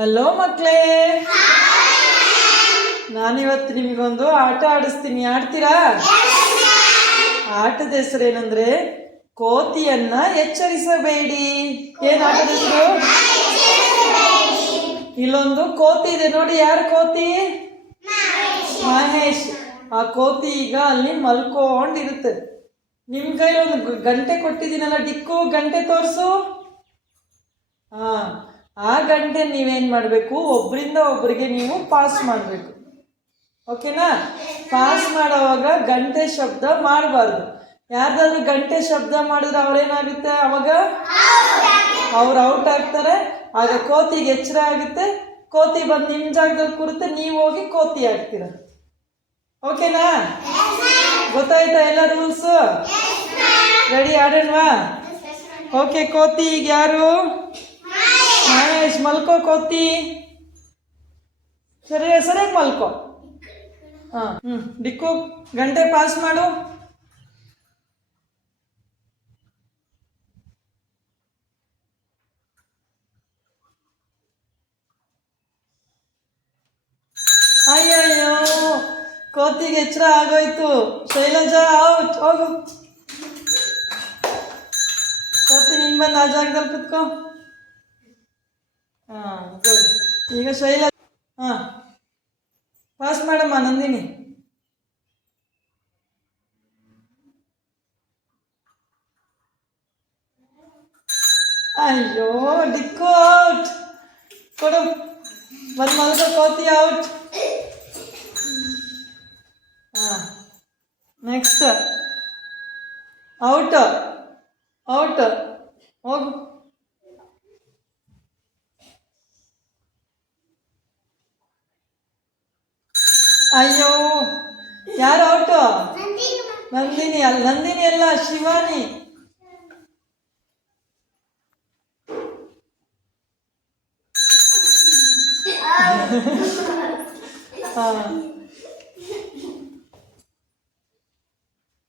Hello ಮಕ್ಕಳೇ. ನಾನಿವತ್ತು ನಿಮಗೊಂದು ಆಟ ಆಡಿಸ್ತೀನಿ. ಆಡ್ತೀರಾ? ಆಟದ ಹೆಸರೇನಂದ್ರೆ ಕೋತಿಯನ್ನ ಎಚ್ಚರಿಸಬೇಡಿ. ಏನ್ ಆಟದ ಹೆಸರು? ಇಲ್ಲೊಂದು ಕೋತಿ ಇದೆ. ನೋಡಿ, ಯಾರು ಕೋತಿ? ಮಹೇಶ್. ಆ ಕೋತಿ ಈಗ ಅಲ್ಲಿ ಮಲ್ಕೊಂಡಿರುತ್ತೆ. ನಿಮ್ ಒಂದು ಗಂಟೆ ಕೊಟ್ಟಿದ್ದೀನಲ್ಲ, ಡಿಕ್ಕು, ಗಂಟೆ ತೋರಿಸು. ಹಾ. ಆ ಗಂಟೆ ನೀವೇನು ಮಾಡಬೇಕು? ಒಬ್ಬರಿಂದ ಒಬ್ಬರಿಗೆ ನೀವು ಪಾಸ್ ಮಾಡಬೇಕು. ಓಕೆನಾ? ಪಾಸ್ ಮಾಡೋವಾಗ ಗಂಟೆ ಶಬ್ದ ಮಾಡಬಾರ್ದು. ಯಾರ್ದಾದ್ರೂ ಗಂಟೆ ಶಬ್ದ ಮಾಡಿದ್ರೆ ಅವ್ರೇನಾಗುತ್ತೆ? ಅವಾಗ ಅವ್ರು ಔಟ್ ಆಗ್ತಾರೆ. ಆಗ ಕೋತಿಗೆ ಎಚ್ಚರ ಆಗುತ್ತೆ. ಕೋತಿ ಬಂದು ನಿಮ್ಮ ಜಾಗದಲ್ಲಿ ಕೂರುತ್ತೆ. ನೀವು ಹೋಗಿ ಕೋತಿ ಆಗ್ತೀರ ಓಕೆನಾ? ಗೊತ್ತಾಯ್ತಾ ಎಲ್ಲ ರೂಲ್ಸ್ ರೆಡಿ ಆಡೋಣವಾ ಓಕೆ ಕೋತಿ ಈಗ ಯಾರು? ಮಹೇಶ್, ಮಲ್ಕೋ ಕೋತಿ. ಸರಿ ಸರಿಯಾಗಿ ಮಲ್ಕೋ. ಹಾ, ಹ್ಮ್, ಡಿಕ್ಕು, ಗಂಟೆ ಪಾಸ್ ಮಾಡು. ಅಯ್ಯಯ್ಯೋ, ಕೋತಿಗೆ ಎಚ್ಚರ ಆಗೋಯ್ತು. ಶೈಲಜಾ ಔಟ್ ಹೋಗು. ಕೋತಿ ನಿನ್ ಬಂದು ಆ ಜಾಗದಲ್ಲಿ ಕುತ್ಕೋ. ಗುಡ್ ಈಗ ಶೈಲ ಹಾ ಪಾಸ್ ಮಾಡಮ್ಮ ನಂದಿನಿ ಅಯ್ಯೋ ಡಿಕ್ಕು ಔಟ್ ಕೊಡು ಬಂದು ಮಲ್ಕೋ ಕೋತಿ ಔಟ್ ಹಾ ನೆಕ್ಸ್ಟ್ ಔಟ್ ಔಟ್ ಹೋಗು ಅಯ್ಯೋ ಯಾರು ಔಟು ನಂದಿನಿ ಅಲ್ಲ ನಂದಿನಿ ಅಲ್ಲ ಶಿವಾನಿ.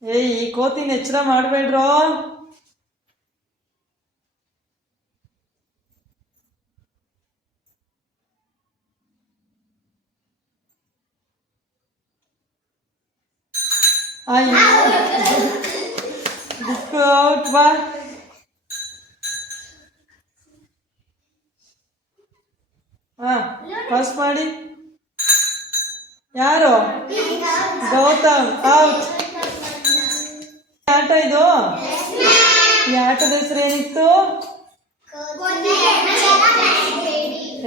ಏಯ್ ಈ ಕೋತಿನ ಎಚ್ಚರ ಮಾಡಬೇಡ್ರೋ? ಅಯ್ಯೋ ದಿಕ್ಕು ಔಟ್ ಬಾ ಹಾ ಪಾಸ್ ಮಾಡಿ. ಯಾರು? ಗೌತಮ್ ಔಟ್ ಆಟ ಇದು? ಈ ಆಟದ ಹೆಸರು ಏನಿತ್ತು?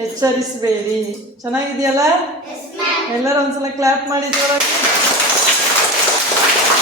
ಎಚ್ಚರಿಸಬೇಡಿ. ಚೆನ್ನಾಗಿದೆಯಲ್ಲ? ಎಲ್ಲರೂ ಒಂದ್ಸಲ ಕ್ಲಾಪ್ ಮಾಡಿ Thank you.